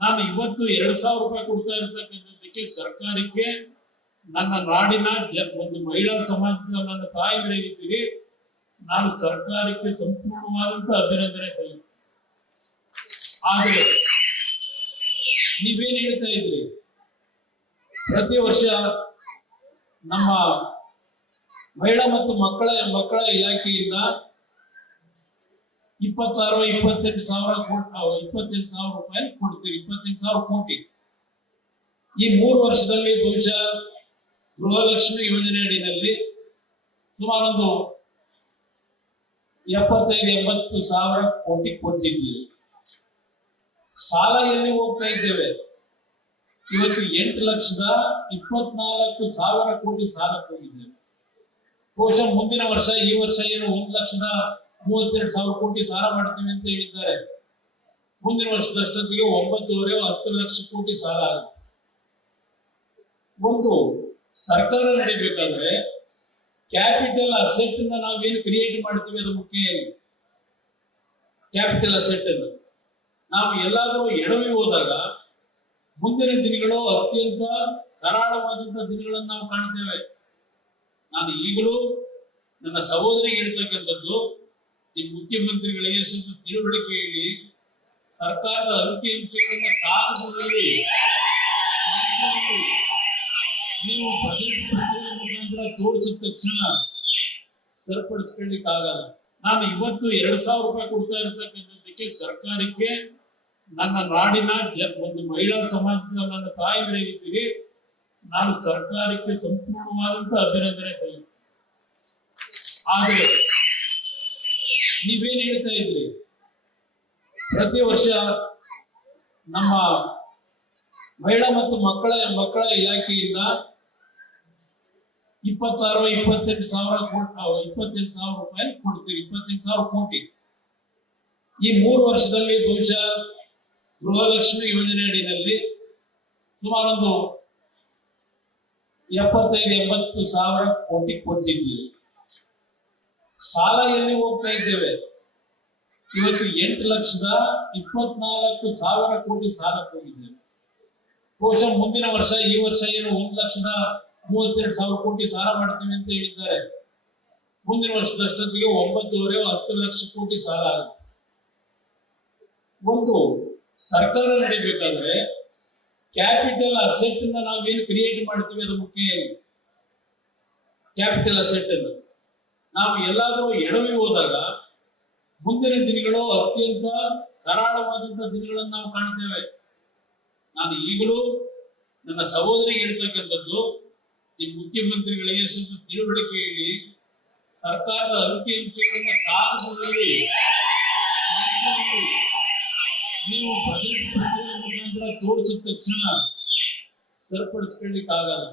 ನಾನು ಇವತ್ತು 2,000 ರೂಪಾಯಿ ಕೊಡ್ತಾ ಇರತಕ್ಕಂಥದ್ದಕ್ಕೆ ಸರ್ಕಾರಕ್ಕೆ ನನ್ನ ನಾಡಿನ ಒಂದು ಮಹಿಳಾ ಸಮಾಜದ ನನ್ನ ತಾಯಿಯರಿದ್ದೀರಿ, ನಾನು ಸರ್ಕಾರಕ್ಕೆ ಸಂಪೂರ್ಣವಾದಂತ ಅಭಿನಂದನೆ ಸಲ್ಲಿಸ್ತೇನೆ. ಆದರೆ ನೀವೇನ್ ಹೇಳ್ತಾ ಇದ್ರಿ, ಪ್ರತಿ ವರ್ಷ ನಮ್ಮ ಮಹಿಳಾ ಮತ್ತು ಮಕ್ಕಳ ಇಲಾಖೆಯಿಂದ 28,000 ರೂಪಾಯಿ ಕೊಡ್ತೀವಿ, 28,000 ಕೋಟಿ. ಈ 3 ವರ್ಷದಲ್ಲಿ ಬಹುಶಃ ಗೃಹಲಕ್ಷ್ಮಿ ಯೋಜನೆ ಅಡಿಯಲ್ಲಿ ಸುಮಾರೊಂದು 75,000-80,000 ಕೋಟಿ ಕೊಟ್ಟಿದ್ದೀವಿ. ಸಾಲ ಎಲ್ಲಿ ಹೋಗ್ತಾ ಇದ್ದೇವೆ? ಇವತ್ತು 8,24,000 ಕೋಟಿ ಸಾಲಕ್ಕೆ ಹೋಗಿದ್ದೇವೆ. ಬಹುಶಃ ಮುಂದಿನ ವರ್ಷ, ಈ ವರ್ಷ ಏನು 1,32,000 ಕೋಟಿ ಸಾಲ ಮಾಡ್ತೀವಿ ಅಂತ ಹೇಳಿದ್ದಾರೆ. ಮುಂದಿನ ವರ್ಷದಷ್ಟೊತ್ತಿಗೆ 9.5-10 ಲಕ್ಷ ಕೋಟಿ ಸಾಲ ಆಗುತ್ತೆ. ಒಂದು ಸರ್ಕಾರ ನಡೀಬೇಕಾದ್ರೆ ಕ್ಯಾಪಿಟಲ್ ಅಸೆಟ್ ನಾವೇನು ಕ್ರಿಯೇಟ್ ಮಾಡ್ತೀವಿ ಅದು ಮುಖ್ಯ. ಕ್ಯಾಪಿಟಲ್ ಅಸೆಟ್ ಅನ್ನು ನಾವು ಎಲ್ಲಾದರೂ ಎಡವಿ ಹೋದಾಗ ಮುಂದಿನ ದಿನಗಳು ಅತ್ಯಂತ ಕರಾಳವಾದಂತಹ ದಿನಗಳನ್ನು ನಾವು ಕಾಣ್ತೇವೆ. ನಾನು ಈಗಲೂ ನನ್ನ ಸಹೋದರಿಗೆ ಹೇಳ್ತಕ್ಕಂಥದ್ದು, ಈ ಮುಖ್ಯಮಂತ್ರಿಗಳಿಗೆ ಸ್ವಲ್ಪ ತಿಳುವಳಿಕೆ ಹೇಳಿ, ಸರ್ಕಾರದ ಅಂಕಿಅಂಶಗಳನ್ನ ಕಾಗದದಲ್ಲಿ ನೀವು ಬಜೆಟ್ ಮುಖಾಂತರ ತೋರಿಸಿದ ತಕ್ಷಣ ಸರಿಪಡಿಸ್ಕೊಳ್ಳಿಕ್ಕೆ ಆಗಲ್ಲ. ನಾನು ಇವತ್ತು 2,000 ರೂಪಾಯಿ ಕೊಡ್ತಾ ಇರತಕ್ಕಂಥದ್ದಕ್ಕೆ ಸರ್ಕಾರಕ್ಕೆ ನನ್ನ ನಾಡಿನ ಒಂದು ಮಹಿಳಾ ಸಮಾಜದ ನನ್ನ ತಾಯಿಯರಿದ್ದೀರಿ, ನಾನು ಸರ್ಕಾರಕ್ಕೆ ಸಂಪೂರ್ಣವಾದಂತ ಅಭಿನಂದನೆ ಸಲ್ಲಿಸ್ತೇನೆ. ಆದರೆ ನೀವೇನ್ ಹೇಳ್ತಾ ಇದ್ರಿ, ಪ್ರತಿ ವರ್ಷ ನಮ್ಮ ಮಹಿಳಾ ಮತ್ತು ಮಕ್ಕಳ ಇಲಾಖೆಯಿಂದ 28,000 ರೂಪಾಯಿ ಕೊಡ್ತೀವಿ, 28,000 ಕೋಟಿ. ಈ 3 ವರ್ಷದಲ್ಲಿ ಬಹುಶಃ ಗೃಹಲಕ್ಷ್ಮಿ ಯೋಜನೆ ಅಡಿಯಲ್ಲಿ ಸುಮಾರೊಂದು 75,000-80,000 ಕೋಟಿ ಕೊಟ್ಟಿದ್ದೀವಿ. ಸಾಲ ಎಲ್ಲಿ ಹೋಗ್ತಾ ಇದ್ದೇವೆ? ಇವತ್ತು 8,24,000 ಕೋಟಿ ಸಾಲಕ್ಕೆ ಹೋಗಿದ್ದೇವೆ. ಬಹುಶಃ ಮುಂದಿನ ವರ್ಷ, ಈ ವರ್ಷ ಏನು 1,32,000 ಕೋಟಿ ಸಾಲ ಮಾಡ್ತೀವಿ ಅಂತ ಹೇಳಿದ್ದಾರೆ. ಮುಂದಿನ ವರ್ಷದಷ್ಟೊತ್ತಿಗೆ 9.5-10 ಲಕ್ಷ ಕೋಟಿ ಸಾಲ ಆಗುತ್ತೆ. ಒಂದು ಸರ್ಕಾರ ನಡೀಬೇಕಾದ್ರೆ ಕ್ಯಾಪಿಟಲ್ ಅಸೆಟ್ ನಾವೇನು ಕ್ರಿಯೇಟ್ ಮಾಡ್ತೀವಿ ಅದು ಮುಖ್ಯ. ಕ್ಯಾಪಿಟಲ್ ಅಸೆಟ್ ಅನ್ನು ನಾವು ಎಲ್ಲಾದರೂ ಎಡವಿ ಹೋದಾಗ ಮುಂದಿನ ದಿನಗಳು ಅತ್ಯಂತ ಕರಾಳವಾದಂತಹ ದಿನಗಳನ್ನು ನಾವು ಕಾಣ್ತೇವೆ. ನಾನು ಈಗಲೂ ನನ್ನ ಸಹೋದರಿಗೆ ಹೇಳ್ತಕ್ಕಂಥದ್ದು, ಈ ಮುಖ್ಯಮಂತ್ರಿಗಳಿಗೆ ಸ್ವಲ್ಪ ತಿಳುವಳಿಕೆ ಹೇಳಿ, ಸರ್ಕಾರದ ಅಂಕಿಅಂಶಗಳನ್ನ ಕಾಗದದಲ್ಲಿ ನೀವು ಬಜೆಟ್ ಮುಖಾಂತರ ತೋರಿಸಿದ ತಕ್ಷಣ ಸರಿಪಡಿಸ್ಕೊಳ್ಳಿಕ್ಕೆ ಆಗಲ್ಲ.